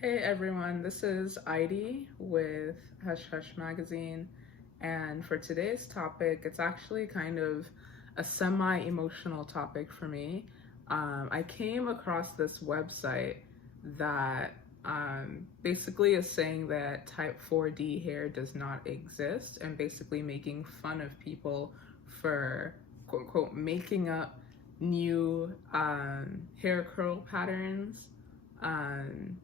Hey everyone, this is Heidi with Hush Hush Magazine, and for today's topic, it's actually kind of a semi-emotional topic for me. I came across this website that basically is saying that type 4D hair does not exist and basically making fun of people for quote unquote making up new hair curl patterns. Um,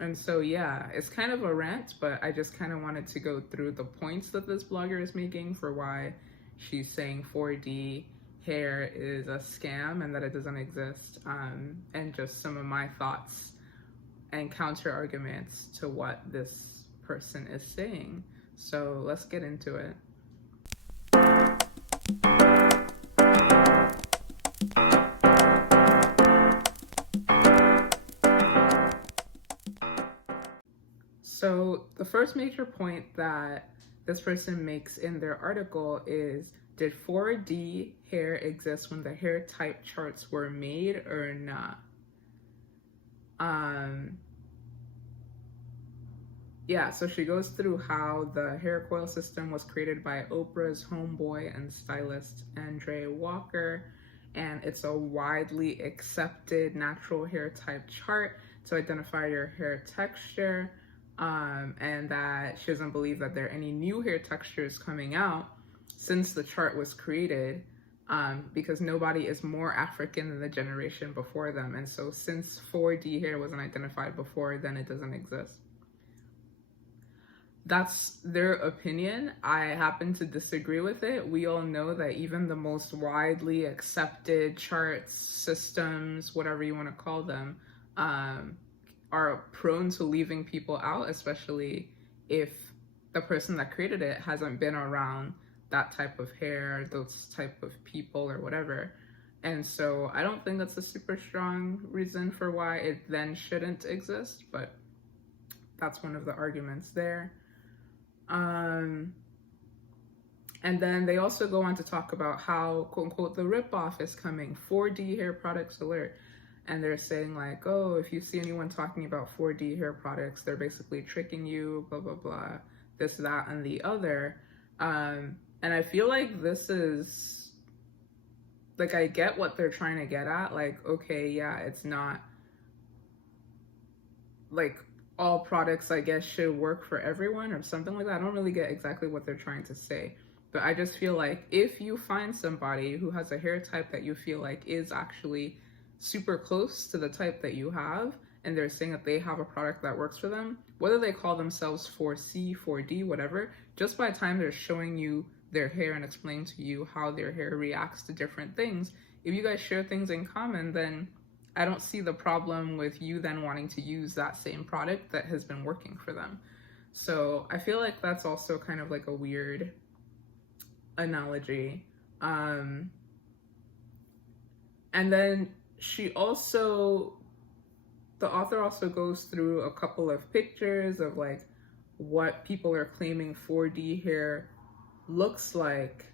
and so, yeah, it's kind of a rant, but I just kind of wanted to go through the points that this blogger is making for why she's saying 4D hair is a scam and that it doesn't exist, and just some of my thoughts and counter arguments to what this person is saying. So let's get into it. So, the first major point that this person makes in their article is, did 4D hair exist when the hair type charts were made or not? Um, yeah, so she goes through how the hair coil system was created by Oprah's homeboy and stylist Andre Walker, and it's a widely accepted natural hair type chart to identify your hair texture, and that she doesn't believe that there are any new hair textures coming out since the chart was created, because nobody is more African than the generation before them. And so since 4D hair wasn't identified before, then it doesn't exist. That's their opinion. I happen to disagree with it. We all know that even the most widely accepted charts, systems, whatever you want to call them, are prone to leaving people out, especially if the person that created it hasn't been around that type of hair, those type of people, or whatever. And so I don't think that's a super strong reason for why it then shouldn't exist, but that's one of the arguments there. And then they also go on to talk about how, quote unquote, the ripoff is coming, 4D hair products alert. And they're saying like, oh, if you see anyone talking about 4D hair products, they're basically tricking you, blah, blah, blah, this, that, and the other. And I feel like this is, like, I get what they're trying to get at. Like, okay, yeah, it's not, like, all products, I guess, should work for everyone or something like that. I don't really get exactly what they're trying to say. But I just feel like if you find somebody who has a hair type that you feel like is actually super close to the type that you have, and they're saying that they have a product that works for them, whether they call themselves 4C, 4D, whatever, just by the time they're showing you their hair and explaining to you how their hair reacts to different things, if you guys share things in common, then I don't see the problem with you then wanting to use that same product that has been working for them. So I feel like that's also kind of like a weird analogy. And then the author also goes through a couple of pictures of like what people are claiming 4D hair looks like,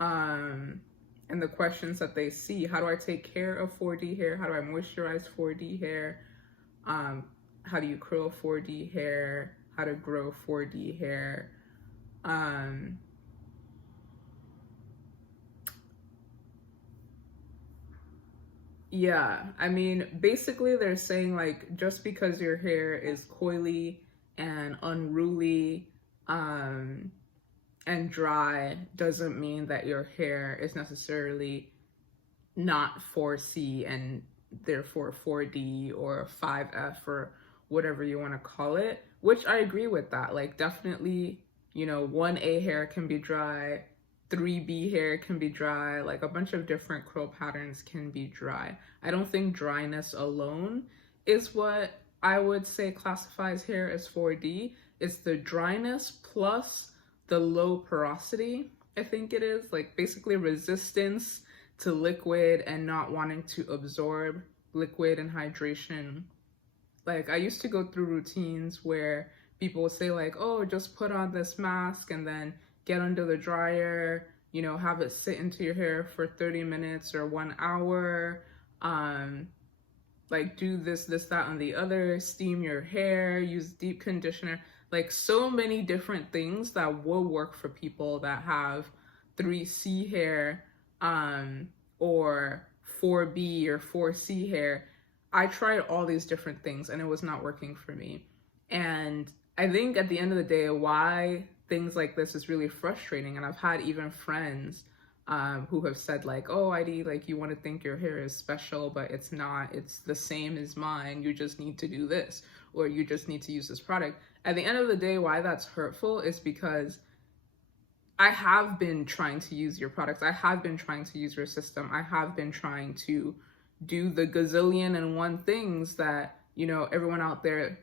and the questions that they see. How do I take care of 4D hair? How do I moisturize 4D hair? How do you curl 4D hair? How to grow 4D hair? Yeah, I mean, basically they're saying like just because your hair is coily and unruly, and dry doesn't mean that your hair is necessarily not 4C and therefore 4D or 5F or whatever you want to call it, which I agree with that. Like, definitely, 1A hair can be dry, 3B hair can be dry, like a bunch of different curl patterns can be dry. I don't think dryness alone is what I would say classifies hair as 4D. It's the dryness plus the low porosity, I think it is, like basically resistance to liquid and not wanting to absorb liquid and hydration. Like, I used to go through routines where people would say like, oh, just put on this mask and then get under the dryer, have it sit into your hair for 30 minutes or 1 hour. like do this, that, and the other, steam your hair, use deep conditioner, like so many different things that will work for people that have 3C hair, um, or 4B or 4C hair. I tried all these different things and it was not working for me. And I think at the end of the day, why things like this is really frustrating, and I've had even friends who have said like, oh, ID, like you want to think your hair is special, but it's not. It's the same as mine. You just need to do this, or you just need to use this product. At the end of the day, why that's hurtful is because I have been trying to use your products. I have been trying to use your system. I have been trying to do the gazillion and one things that, you know, everyone out there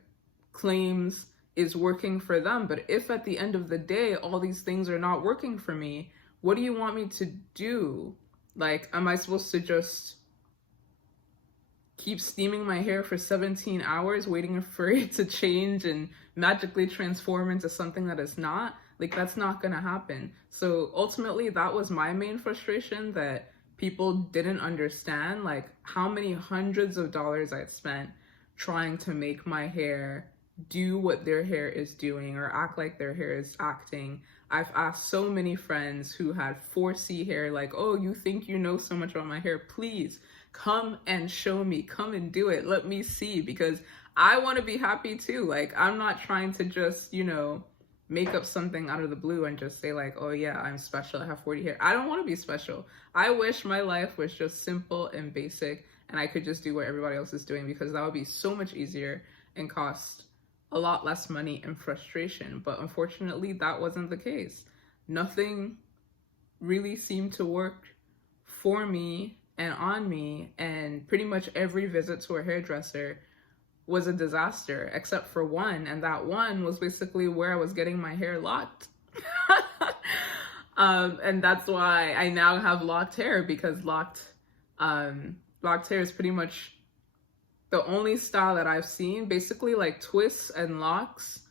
claims is working for them. But if at the end of the day, all these things are not working for me, what do you want me to do? Like, am I supposed to just keep steaming my hair for 17 hours, waiting for it to change and magically transform into something that is not? Like, that's not gonna happen. So ultimately, that was my main frustration, that people didn't understand like how many hundreds of dollars I'd spent trying to make my hair do what their hair is doing or act like their hair is acting. I've asked so many friends who had 4C hair, like, oh, you think you know so much about my hair? Please come and show me, come and do it. Let me see, because I want to be happy too. Like, I'm not trying to just, you know, make up something out of the blue and just say like, oh yeah, I'm special, I have 40 hair. I don't want to be special. I wish my life was just simple and basic and I could just do what everybody else is doing, because that would be so much easier and cost a lot less money and frustration. But unfortunately, that wasn't the case. Nothing really seemed to work for me and on me, and pretty much every visit to a hairdresser was a disaster except for one, and that one was basically where I was getting my hair locked. And that's why I now have locked hair, because locked hair is pretty much the only style that I've seen. Basically, like twists and locks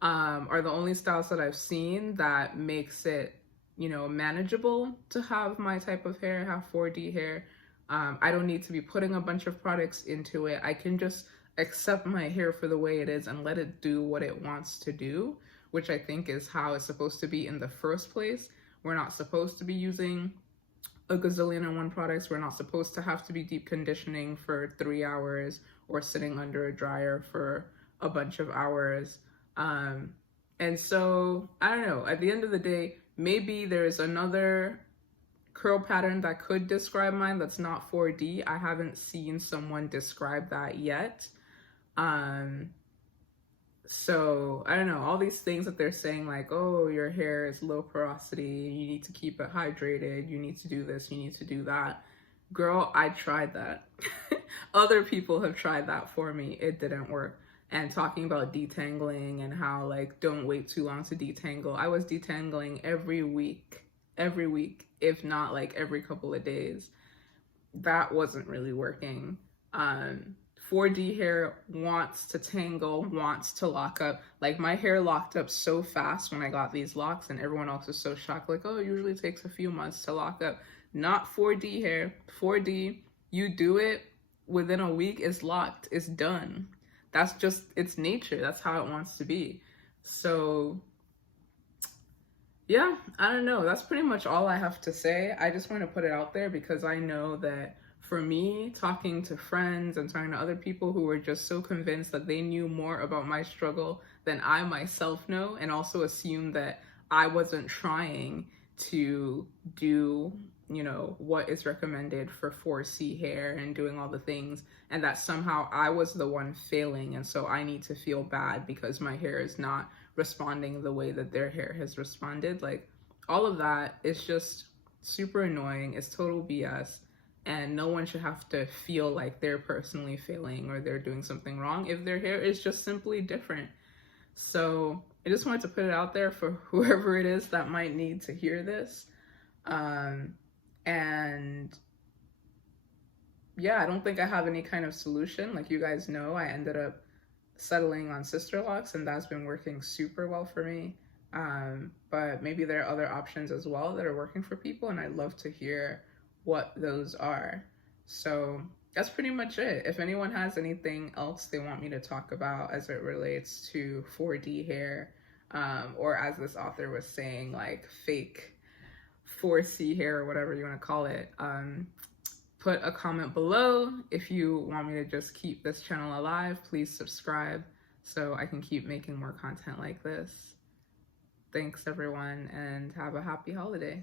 are the only styles that I've seen that makes it, you know, manageable to have my type of hair, have 4D hair. I don't need to be putting a bunch of products into it. I can just accept my hair for the way it is and let it do what it wants to do, which I think is how it's supposed to be in the first place. We're not supposed to be using a gazillion and one products. We're not supposed to have to be deep conditioning for 3 hours or sitting under a dryer for a bunch of hours. And so, I don't know, at the end of the day, maybe there's another curl pattern that could describe mine that's not 4D. I haven't seen someone describe that yet. So I don't know, all these things that they're saying like, oh, your hair is low porosity, you need to keep it hydrated, you need to do this, you need to do that. Girl, I tried that. Other people have tried that for me. It didn't work. And talking about detangling and how like, don't wait too long to detangle. I was detangling every week, if not like every couple of days. That wasn't really working. 4D hair wants to tangle, wants to lock up. Like, my hair locked up so fast when I got these locks, and everyone else is so shocked. Like, oh, it usually takes a few months to lock up. Not 4D hair. 4D, you do it within a week, it's locked, it's done. That's just its nature. That's how it wants to be. So yeah, I don't know. That's pretty much all I have to say. I just want to put it out there because I know that for me, talking to friends and talking to other people who were just so convinced that they knew more about my struggle than I myself know, and also assumed that I wasn't trying to do, you know, what is recommended for 4C hair and doing all the things, and that somehow I was the one failing, and so I need to feel bad because my hair is not responding the way that their hair has responded. Like, all of that is just super annoying. It's total BS. And no one should have to feel like they're personally failing or they're doing something wrong if their hair is just simply different. So I just wanted to put it out there for whoever it is that might need to hear this. And yeah, I don't think I have any kind of solution. Like, you guys know, I ended up settling on sister locks, and that's been working super well for me. But maybe there are other options as well that are working for people, and I'd love to hear what those are. So that's pretty much it. If anyone has anything else they want me to talk about as it relates to 4D hair, or as this author was saying, like fake 4C hair or whatever you want to call it, put a comment below. If you want me to just keep this channel alive, please subscribe so I can keep making more content like this. Thanks everyone, and have a happy holiday.